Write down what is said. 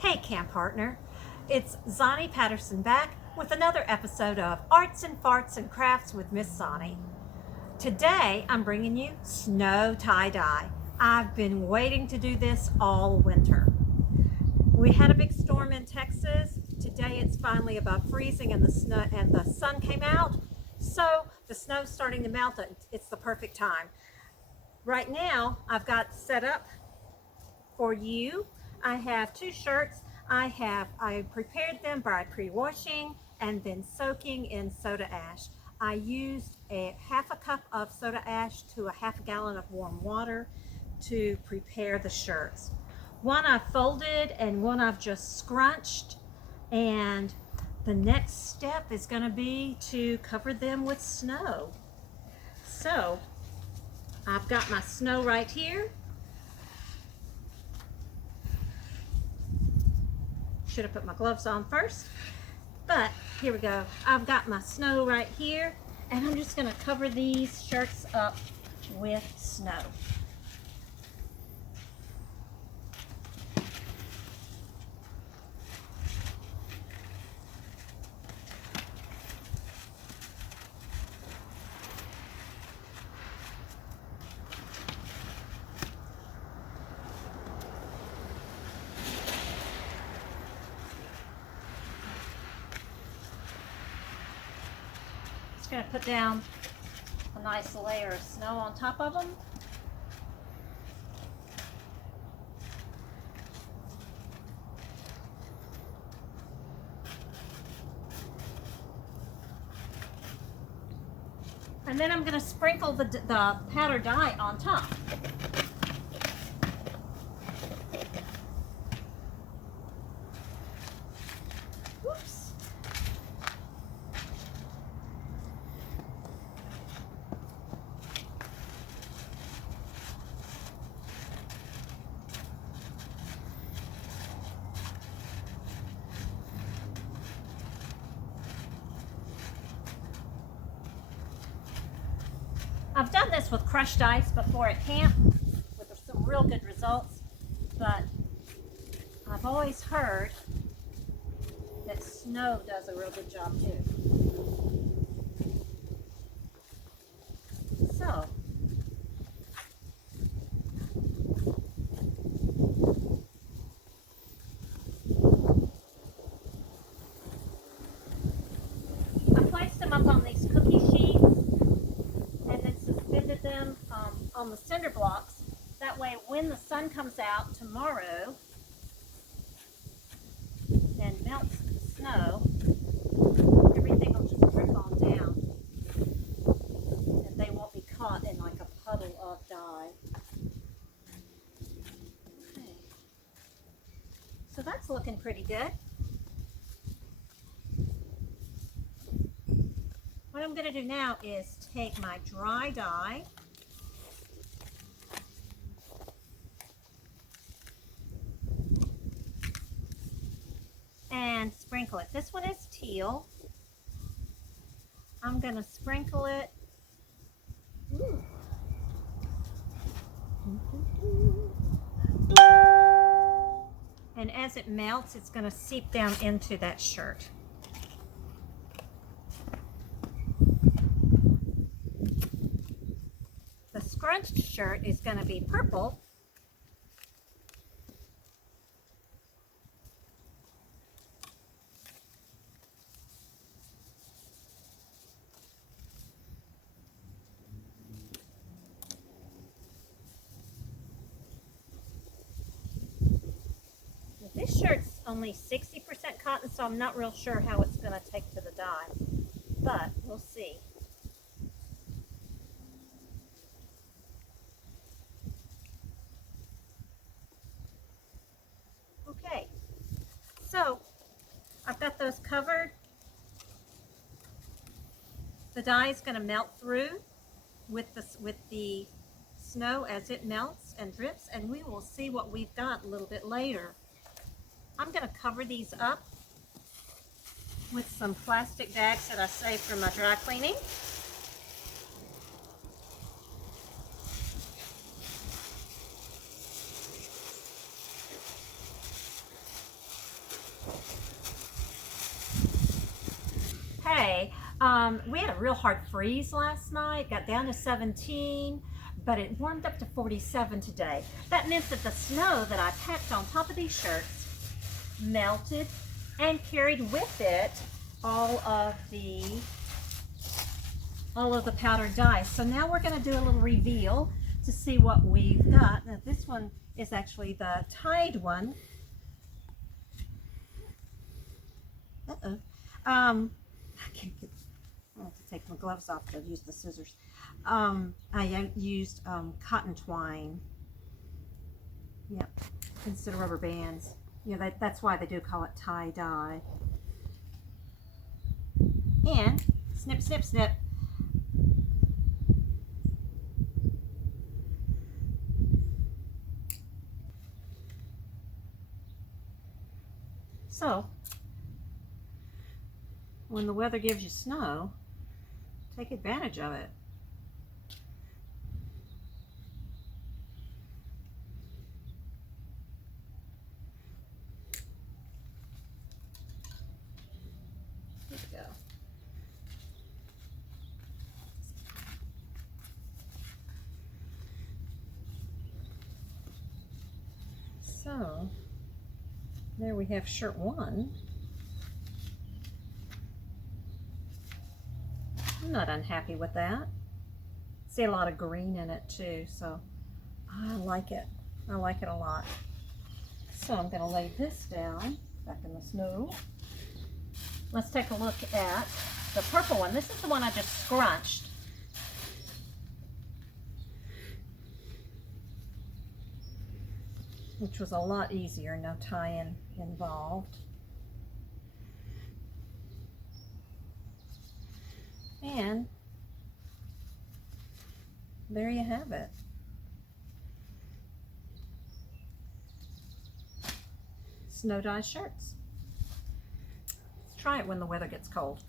Hey camp partner, it's Zonnie Patterson back with another episode of Arts and Farts and Crafts with Miss Zonnie. Today I'm bringing you snow tie-dye. I've been waiting to do this all winter. We had a big storm in Texas. Today it's finally above freezing and the sun came out. So the snow's starting to melt. It's the perfect time. Right now I've got set up for you. I have two shirts. I prepared them by pre-washing and then soaking in soda ash. I used a half a cup of soda ash to a half a gallon of warm water to prepare the shirts. One I've folded and one I've just scrunched, and the next step is going to be to cover them with snow. So I've got my snow right here. Should have put my gloves on first, but here we go. I've got my snow right here, and I'm just going to cover these shirts up with snow. Just going to put down a nice layer of snow on top of them. And then I'm going to sprinkle the powder dye on top. Whoops. I've done this with crushed ice before at camp with some real good results, but I've always heard that snow does a real good job too. So, I placed them up on these cookie sheets and then suspended them on the cinder blocks. That way when the sun comes out tomorrow and melts the snow, everything will just drip on down and they won't be caught in like a puddle of dye. Okay. So that's looking pretty good. What I'm going to do now is take my dry dye and sprinkle it. This one is teal. I'm going to sprinkle it. Ooh. And as it melts, it's going to seep down into that shirt. The scrunched shirt is going to be purple. This shirt's only 60% cotton, so I'm not real sure how it's going to take to the dye, but we'll see. Okay, so I've got those covered. The dye is going to melt through with the snow as it melts and drips, and we will see what we've got a little bit later. I'm going to cover these up with some plastic bags that I saved from my dry cleaning. We had a real hard freeze last night, got down to 17, but it warmed up to 47 today. That meant that the snow that I packed on top of these shirts melted and carried with it all of the powdered dye. So now we're going to do a little reveal to see what we've got. Now this one is actually the tied one. I can't get, I have to take my gloves off to use the scissors. I used cotton twine. Yep, instead of rubber bands. Yeah, that's why they do call it tie-dye. And snip, snip, snip. So, when the weather gives you snow, take advantage of it. There we go. So, there we have shirt one. I'm not unhappy with that. See a lot of green in it too, so I like it. I like it a lot. So I'm going to lay this down back in the snow. Let's take a look at the purple one. This is the one I just scrunched. Which was a lot easier, no tie-in involved. And there you have it. Snow dye shirts. Let's try it when the weather gets cold.